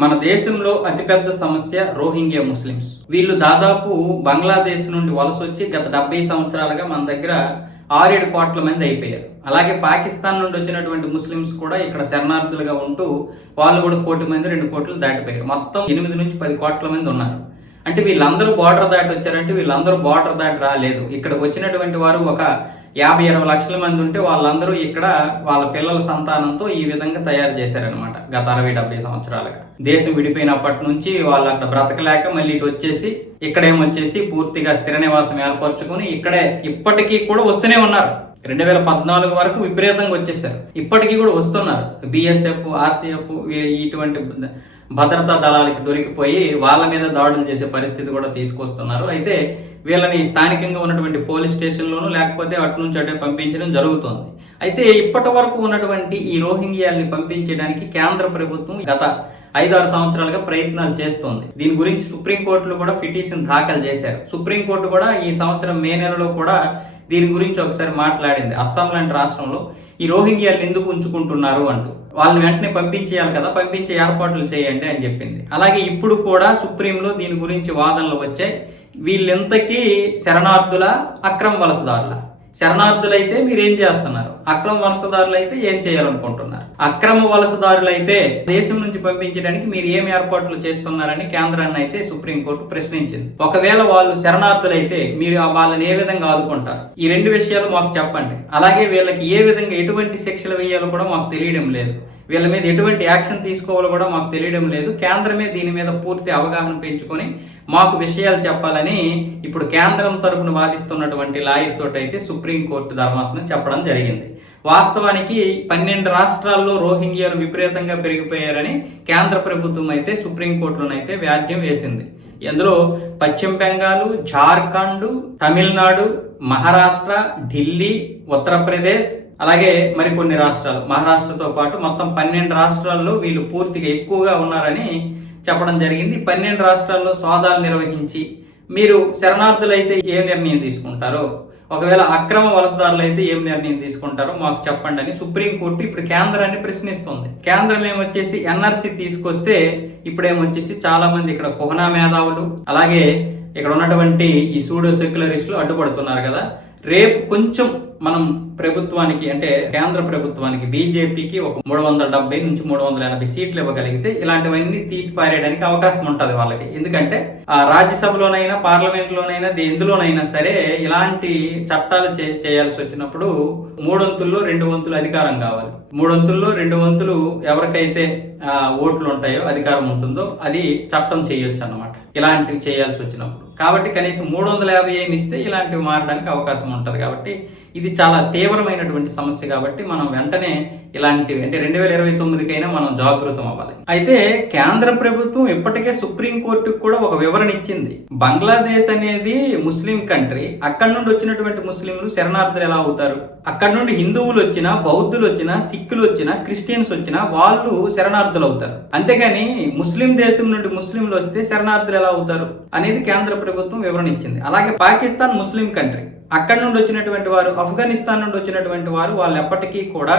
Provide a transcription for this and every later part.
మన దేశంలో అతిపెద్ద సమస్య రోహింగ్యా ముస్లిమ్స్. వీళ్ళు దాదాపు బంగ్లాదేశ్ నుండి వలస వచ్చి గత డెబ్బై సంవత్సరాలుగా మన దగ్గర ఆరేడు కోట్ల మంది అయిపోయారు. అలాగే పాకిస్తాన్ నుండి వచ్చినటువంటి ముస్లిమ్స్ కూడా ఇక్కడ శరణార్థులుగా ఉంటూ వాళ్ళు కూడా కోటి మంది రెండు కోట్లు దాటిపోయారు. మొత్తం ఎనిమిది నుంచి పది కోట్ల మంది ఉన్నారు. అంటే వీళ్ళందరూ బార్డర్ దాటి వచ్చారంటే వీళ్ళందరూ బార్డర్ దాటి రాలేదు. ఇక్కడ వచ్చినటువంటి వారు ఒక యాభై ఇరవై లక్షల మంది ఉంటే వాళ్ళందరూ ఇక్కడ వాళ్ళ పిల్లల సంతానంతో ఈ విధంగా తయారు చేశారనమాట గత అరవై డెబ్బై సంవత్సరాలుగా. దేశం విడిపోయినప్పటి నుంచి వాళ్ళు అక్కడ బ్రతకలేక మళ్ళీ ఇటు వచ్చేసి ఇక్కడేమొచ్చేసి పూర్తిగా స్థిర నివాసం ఏర్పరచుకుని ఇక్కడే ఇప్పటికీ కూడా వస్తూనే ఉన్నారు. రెండు వేల పద్నాలుగు వరకు విపరీతంగా వచ్చేసారు ఇప్పటికీ కూడా వస్తున్నారు. బిఎస్ఎఫ్ ఆర్సీఎఫ్ ఇటువంటి భద్రతా దళాలకి దొరికిపోయి వాళ్ళ మీద దాడులు చేసే పరిస్థితి కూడా తీసుకొస్తున్నారు. అయితే వీళ్ళని స్థానికంగా ఉన్నటువంటి పోలీస్ స్టేషన్లోనూ లేకపోతే అటు నుంచి అటే పంపించడం జరుగుతోంది. అయితే ఇప్పటి వరకు ఉన్నటువంటి ఈ రోహింగ్యాల్ని పంపించడానికి కేంద్ర ప్రభుత్వం గత ఐదారు సంవత్సరాలుగా ప్రయత్నాలు చేస్తోంది. దీని గురించి సుప్రీంకోర్టులో కూడా పిటిషన్ దాఖలు చేశారు. సుప్రీంకోర్టు కూడా ఈ సంవత్సరం మే నెలలో కూడా దీని గురించి ఒకసారి మాట్లాడింది. అస్సాం లాంటి రాష్ట్రంలో ఈ రోహింగ్యాలను ఎందుకు ఉంచుకుంటున్నారు అంటూ. వాళ్ళని వెంటనే పంపించేయాలి కదా పంపించే ఏర్పాట్లు చేయండి అని చెప్పింది. అలాగే ఇప్పుడు కూడా సుప్రీంలో దీని గురించి వాదనలు వచ్చాయి. వీళ్ళెంతకీ శరణార్థుల అక్రమ వలసదారుల. శరణార్థులైతే మీరేం చేస్తున్నారు? అక్రమ వలసదారులు అయితే ఏం చేయాలనుకుంటున్నారు? అక్రమ వలసదారులు అయితే దేశం నుంచి పంపించడానికి మీరు ఏం ఏర్పాట్లు చేస్తున్నారని కేంద్రాన్ని అయితే సుప్రీంకోర్టు ప్రశ్నించింది. ఒకవేళ వాళ్ళు శరణార్థులైతే మీరు వాళ్ళని ఏ విధంగా ఆదుకుంటారు? ఈ రెండు విషయాలు మాకు చెప్పండి. అలాగే వీళ్ళకి ఏ విధంగా ఎటువంటి శిక్షలు వేయాలో కూడా మాకు తెలియడం లేదు. వీళ్ళ మీద ఎటువంటి యాక్షన్ తీసుకోవాలో కూడా మాకు తెలియడం లేదు. కేంద్రమే దీని మీద పూర్తి అవగాహన పెంచుకొని మాకు విషయాలు చెప్పాలని ఇప్పుడు కేంద్రం తరపున వాదిస్తున్నటువంటి లాయర్ తోటైతే అయితే సుప్రీంకోర్టు ధర్మాసనం చెప్పడం జరిగింది. వాస్తవానికి పన్నెండు రాష్ట్రాల్లో రోహింగ్యాలు విపరీతంగా పెరిగిపోయారని కేంద్ర ప్రభుత్వం అయితే సుప్రీంకోర్టులోనైతే వ్యాజ్యం వేసింది. అందులో పశ్చిమ బెంగాల్ జార్ఖండ్ తమిళనాడు మహారాష్ట్ర ఢిల్లీ ఉత్తరప్రదేశ్ అలాగే మరికొన్ని రాష్ట్రాలు. మహారాష్ట్రతో పాటు మొత్తం పన్నెండు రాష్ట్రాల్లో వీళ్ళు పూర్తిగా ఎక్కువగా ఉన్నారని చెప్పడం జరిగింది. పన్నెండు రాష్ట్రాల్లో సోదాలు నిర్వహించి మీరు శరణార్థులైతే ఏ నిర్ణయం తీసుకుంటారో? ఒకవేళ అక్రమ వలసదారులు అయితే ఏం నిర్ణయం తీసుకుంటారో? మాకు చెప్పండి అని సుప్రీంకోర్టు ఇప్పుడు కేంద్రాన్ని ప్రశ్నిస్తుంది. కేంద్రం ఏమొచ్చేసి ఎన్ఆర్సీ తీసుకొస్తే ఇప్పుడేమొచ్చేసి చాలా మంది ఇక్కడ కుహనా మేధావులు అలాగే ఇక్కడ ఉన్నటువంటి ఈ సూడో సెక్యులరిస్టులు అడ్డుపడుతున్నారు కదా. రేపు కొంచెం మనం ప్రభుత్వానికి అంటే కేంద్ర ప్రభుత్వానికి బీజేపీకి ఒక మూడు వందల డెబ్బై నుంచి మూడు వందల ఎనభై సీట్లు ఇవ్వగలిగితే ఇలాంటివన్నీ తీసి పారేయడానికి అవకాశం ఉంటుంది వాళ్ళకి. ఎందుకంటే ఆ రాజ్యసభలోనైనా పార్లమెంట్లోనైనా దే- ఎందులోనైనా సరే ఇలాంటి చట్టాలు చే చేయాల్సి వచ్చినప్పుడు మూడొంతుల్లో రెండు వంతులు అధికారం కావాలి. మూడొంతుల్లో రెండు వంతులు ఎవరికైతే ఓట్లు ఉంటాయో అధికారం ఉంటుందో అది చట్టం చేయొచ్చు అన్నమాట ఇలాంటివి చేయాల్సి వచ్చినప్పుడు. కాబట్టి కనీసం మూడు వందల యాభై ఐదు ఇస్తే ఇలాంటివి మారడానికి అవకాశం ఉంటుంది కాబట్టి ఇది చాలా తీవ్రమైనటువంటి సమస్య కాబట్టి మనం వెంటనే ఇలాంటివి అంటే రెండు వేల ఇరవై తొమ్మిదికైనా మనం జాగృతం అవ్వాలి. అయితే కేంద్ర ప్రభుత్వం ఇప్పటికే సుప్రీం కోర్టుకు కూడా ఒక వివరణ ఇచ్చింది. బంగ్లాదేశ్ అనేది ముస్లిం కంట్రీ. అక్కడ నుండి వచ్చినటువంటి ముస్లింలు శరణార్థులు ఎలా అవుతారు? అక్కడ నుండి హిందువులు వచ్చినా బౌద్ధులు వచ్చినా సిక్కులు వచ్చినా క్రిస్టియన్స్ వచ్చినా వాళ్ళు శరణార్థులు అవుతారు. అంతేగాని ముస్లిం దేశం నుండి ముస్లింలు వస్తే శరణార్థులు ఎలా అవుతారు? అనేది కేంద్ర ప్రభుత్వం వివరణ ఇచ్చింది. అలాగే పాకిస్తాన్ ముస్లిం కంట్రీ. అక్కడ నుండి వచ్చినటువంటి వారు ఆఫ్ఘనిస్తాన్ నుండి వచ్చినటువంటి వారు వాళ్ళు ఎప్పటికీ కూడా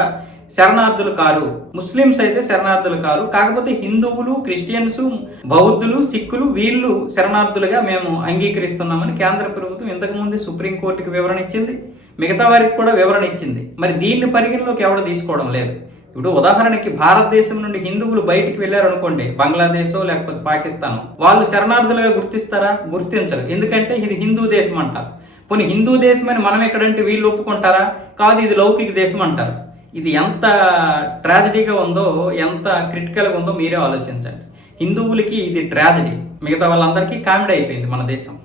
శరణార్థులు కారు. ముస్లిమ్స్ అయితే శరణార్థులు కారు. కాకపోతే హిందువులు క్రిస్టియన్స్ బౌద్ధులు సిక్కులు వీళ్ళు శరణార్థులుగా మేము అంగీకరిస్తున్నామని కేంద్ర ప్రభుత్వం ఇంతకు ముందే సుప్రీంకోర్టుకి వివరణ ఇచ్చింది. మిగతా వారికి కూడా వివరణ ఇచ్చింది. మరి దీన్ని పరిగణలోకి ఎవడ తీసుకోవడం లేదు. ఇప్పుడు ఉదాహరణకి భారతదేశం నుండి హిందువులు బయటికి వెళ్ళారు అనుకోండి బంగ్లాదేశ్ లేకపోతే పాకిస్తాన్ వాళ్ళు శరణార్థులుగా గుర్తిస్తారా? గుర్తించరు. ఎందుకంటే ఇది హిందూ దేశం అంటారు. కొన్ని హిందూ దేశం అని మనం ఎక్కడంటే వీళ్ళు ఒప్పుకుంటారా? కాదు ఇది లౌకిక దేశం అంటారు. ఇది ఎంత ట్రాజడీగా ఉందో ఎంత క్రిటికల్గా ఉందో మీరే ఆలోచించండి. హిందువులకి ఇది ట్రాజడీ. మిగతా వాళ్ళందరికీ కామెడీ అయిపోయింది మన దేశం.